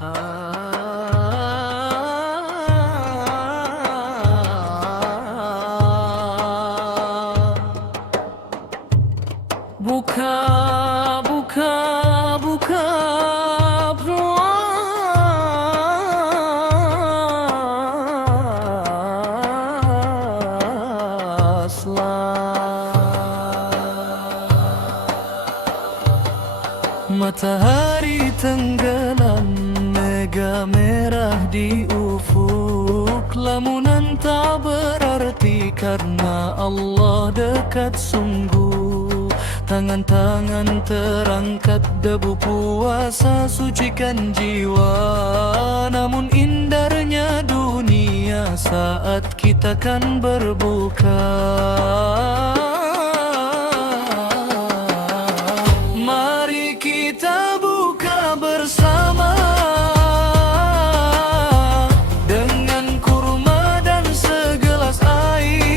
Buka, buka, buka puaslah. Matahari tenggelam, mega merah di ufuk. Lamunan tak berarti karena Allah dekat sungguh. Tangan-tangan terangkat, debu puasa sucikan jiwa. Namun indarnya dunia saat kita kan berbuka. Mari kita buka bersama dengan kurma dan segelas air.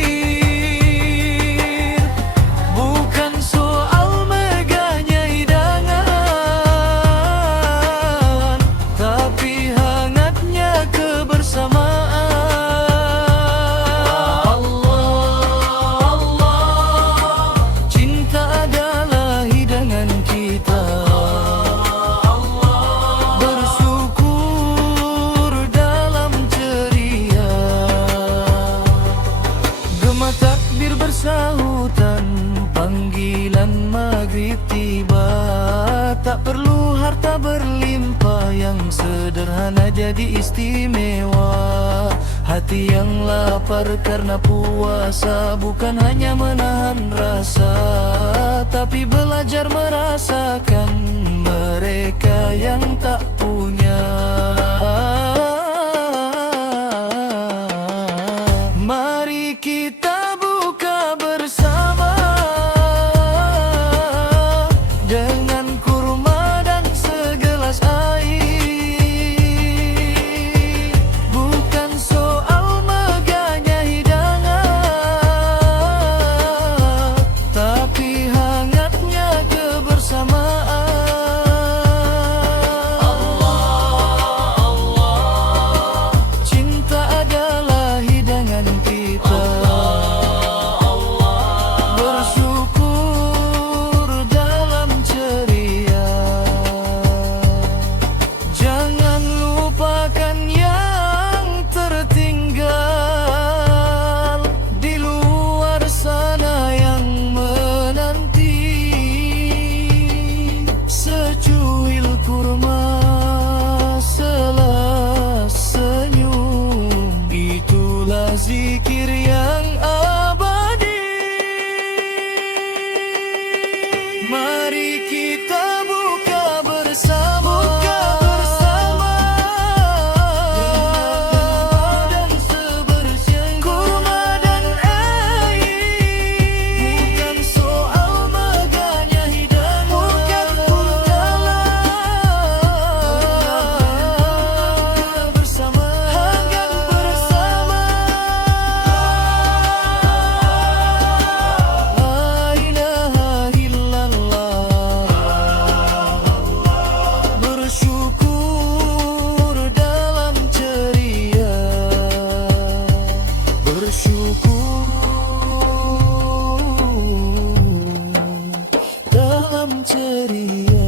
Bukan soal megahnya hidangan, tapi hangatnya kebersamaan. Allah, Allah, cinta adalah hidangan kita. Bersyukur dalam ceria. Gema takbir bersahutan, panggilan maghrib tiba. Tak perlu harta berlimpah, yang sederhana jadi istimewa. Hati yang lapar karena puasa bukan hanya menahan rasa, tapi belajar merasakan mereka yang tak punya. Mari kita buka bersama dengan kurma dan segelas air. Bukan soal megahnya hidangan, tapi hangatnya kebersamaan. Allah, Allah, cinta adalah hidangan kita. Bersyukur dalam ceria. Jangan lupakan yang tertinggal di luar sana yang menanti. Secuil kurma, selas senyum, itulah zikir yang abadi. Mari kita buka bersama, dan sebersih kurma dan air. Bukan soal megahnya hidangan, bukan pun kalah bersama, hangat bersama. La ilaha illallah. Bersyukur dalam ceria. Bersyukur dalam ceria.